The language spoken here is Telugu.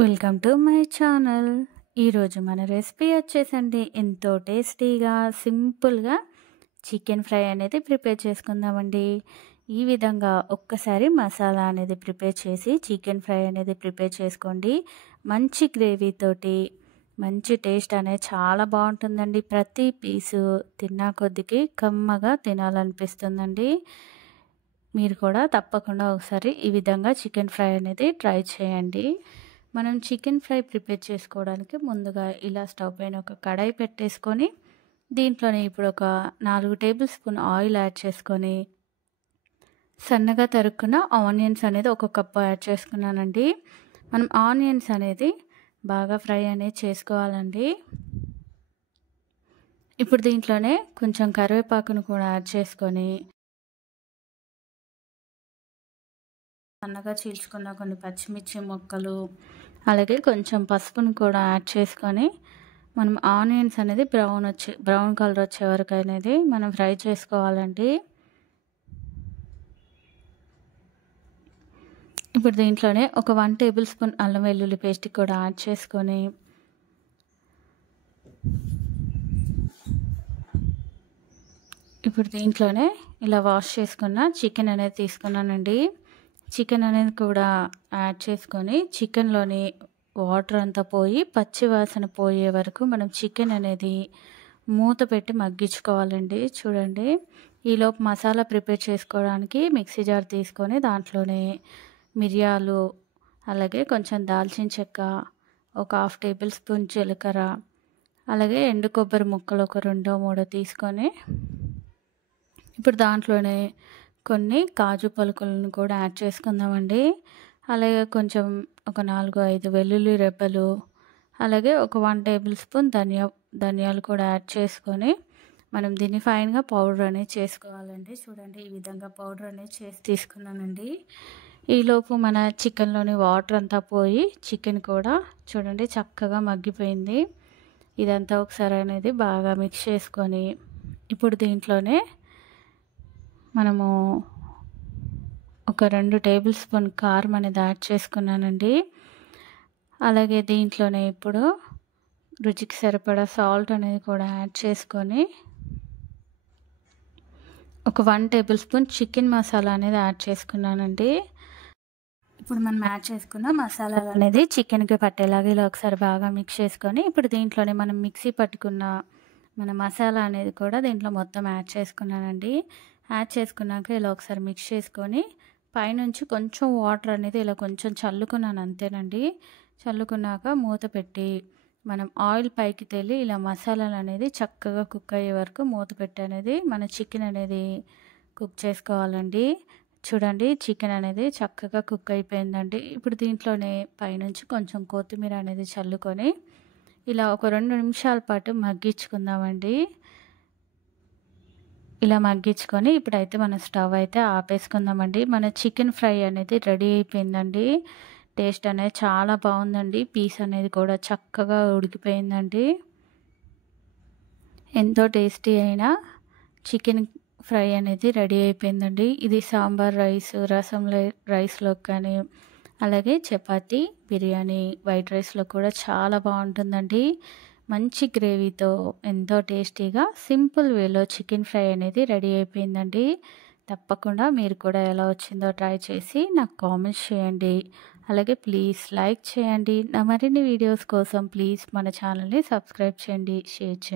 Welcome to my channel. ఈరోజు మన రెసిపీ వచ్చేసండి ఎంతో టేస్టీగా సింపుల్గా చికెన్ ఫ్రై అనేది ప్రిపేర్ చేసుకుందామండి. ఈ విధంగా ఒక్కసారి మసాలా అనేది ప్రిపేర్ చేసి చికెన్ ఫ్రై అనేది ప్రిపేర్ చేసుకోండి. మంచి గ్రేవీతోటి మంచి టేస్ట్ అనేది చాలా బాగుంటుందండి. ప్రతి పీసు తిన్నా కొద్దికి కమ్మగా తినాలనిపిస్తుందండి. మీరు కూడా తప్పకుండా ఒకసారి ఈ విధంగా చికెన్ ఫ్రై అనేది ట్రై చేయండి. మనం చికెన్ ఫ్రై ప్రిపేర్ చేసుకోవడానికి ముందుగా ఇలా స్టవ్ పైన ఒక కడాయి పెట్టేసుకొని దీంట్లోనే ఇప్పుడు ఒక 4 టేబుల్ స్పూన్ ఆయిల్ యాడ్ చేసుకొని సన్నగా తరుక్కున్న ఆనియన్స్ అనేది ఒక కప్పు యాడ్ చేసుకున్నానండి. మనం ఆనియన్స్ అనేది బాగా ఫ్రై అనేది చేసుకోవాలండి. ఇప్పుడు దీంట్లోనే కొంచెం కరివేపాకును కూడా యాడ్ చేసుకొని సన్నగా చీల్చుకున్న కొన్ని పచ్చిమిర్చి ముక్కలు అలాగే కొంచెం పసుపును కూడా యాడ్ చేసుకొని మనం ఆనియన్స్ అనేది బ్రౌన్ కలర్ వచ్చే వరకు అనేది మనం ఫ్రై చేసుకోవాలండి. ఇప్పుడు దీంట్లోనే ఒక 1 టేబుల్ స్పూన్ అల్లం వెల్లుల్లి పేస్ట్ కూడా యాడ్ చేసుకొని ఇప్పుడు దీంట్లోనే ఇలా వాష్ చేసుకున్న చికెన్ అనేది తీసుకున్నానండి. చికెన్ అనేది కూడా యాడ్ చేసుకొని చికెన్లోని వాటర్ అంతా పోయి పచ్చి వాసన పోయే వరకు మనం చికెన్ అనేది మూత పెట్టి మగ్గించుకోవాలండి. చూడండి, ఈలోపు మసాలా ప్రిపేర్ చేసుకోవడానికి మిక్సీ జార్ తీసుకొని దాంట్లోనే మిరియాలు అలాగే కొంచెం దాల్చిన చెక్క, ఒక 1/2 టేబుల్ స్పూన్ జీలకర్ర, అలాగే ఎండు కొబ్బరి ముక్కలు ఒక 2-3 తీసుకొని ఇప్పుడు దాంట్లోనే కొన్ని కాజు పలుకులను కూడా యాడ్ చేసుకుందామండి. అలాగే కొంచెం ఒక 4-5 వెల్లుల్లి రెబ్బలు, అలాగే ఒక 1 టేబుల్ స్పూన్ ధనియాలు కూడా యాడ్ చేసుకొని మనం దీన్ని ఫైన్గా పౌడర్ అనేది చేసుకోవాలండి. చూడండి, ఈ విధంగా పౌడర్ అనేది చేసి తీసుకున్నానండి. ఈలోపు మన చికెన్లోని వాటర్ అంతా పోయి చికెన్ కూడా చూడండి చక్కగా మగ్గిపోయింది. ఇదంతా ఒకసారి అనేది బాగా మిక్స్ చేసుకొని ఇప్పుడు దీంట్లోనే మనము ఒక 2 టేబుల్ స్పూన్ కారం అనేది యాడ్ చేసుకున్నానండి. అలాగే దీంట్లోనే ఇప్పుడు రుచికి సరిపడా సాల్ట్ అనేది కూడా యాడ్ చేసుకొని ఒక 1 టేబుల్ స్పూన్ చికెన్ మసాలా అనేది యాడ్ చేసుకున్నానండి. ఇప్పుడు మనం యాడ్ చేసుకున్న మసాలాలు అనేది చికెన్కి పట్టేలాగా ఇలా ఒకసారి బాగా మిక్స్ చేసుకొని ఇప్పుడు దీంట్లోనే మనం మిక్సీ పట్టుకున్న మన మసాలా అనేది కూడా దీంట్లో మొత్తం యాడ్ చేసుకున్నానండి. యాడ్ చేసుకున్నాక ఇలా ఒకసారి మిక్స్ చేసుకొని పైనుంచి కొంచెం వాటర్ అనేది ఇలా కొంచెం చల్లుకున్నాను, అంతేనండి. చల్లుకున్నాక మూత పెట్టి మనం ఆయిల్ పైకి తేలి ఇలా మసాలాలు అనేది చక్కగా కుక్ అయ్యే వరకు మూత పెట్టి అనేది మన చికెన్ అనేది కుక్ చేసుకోవాలండి. చూడండి, చికెన్ అనేది చక్కగా కుక్ అయిపోయిందండి. ఇప్పుడు దీంట్లోనే పైనుంచి కొంచెం కొత్తిమీర అనేది చల్లుకొని ఇలా ఒక 2 నిమిషాల పాటు మగ్గించుకుందామండి. ఇలా మగ్గించుకొని ఇప్పుడైతే మన స్టవ్ అయితే ఆపేసుకుందామండి. మన చికెన్ ఫ్రై అనేది రెడీ అయిపోయిందండి. టేస్ట్ అనేది చాలా బాగుందండి. పీస్ అనేది కూడా చక్కగా ఉడికిపోయిందండి. ఎంతో టేస్టీ అయిన చికెన్ ఫ్రై అనేది రెడీ అయిపోయిందండి. ఇది సాంబార్ రైస్, రసం రైస్లోకి కానీ అలాగే చపాతీ, బిర్యానీ, వైట్ రైస్లో కూడా చాలా బాగుంటుందండి. మంచి గ్రేవీతో ఎంతో టేస్టీగా సింపుల్ వేలో చికెన్ ఫ్రై అనేది రెడీ అయిపోయిందండి. తప్పకుండా మీరు కూడా ఎలా వచ్చిందో ట్రై చేసి నాకు కామెంట్స్ చేయండి. అలాగే ప్లీజ్ లైక్ చేయండి. నా మరిన్ని వీడియోస్ కోసం ప్లీజ్ మన ఛానల్ని సబ్స్క్రైబ్ చేయండి, షేర్ చేయండి.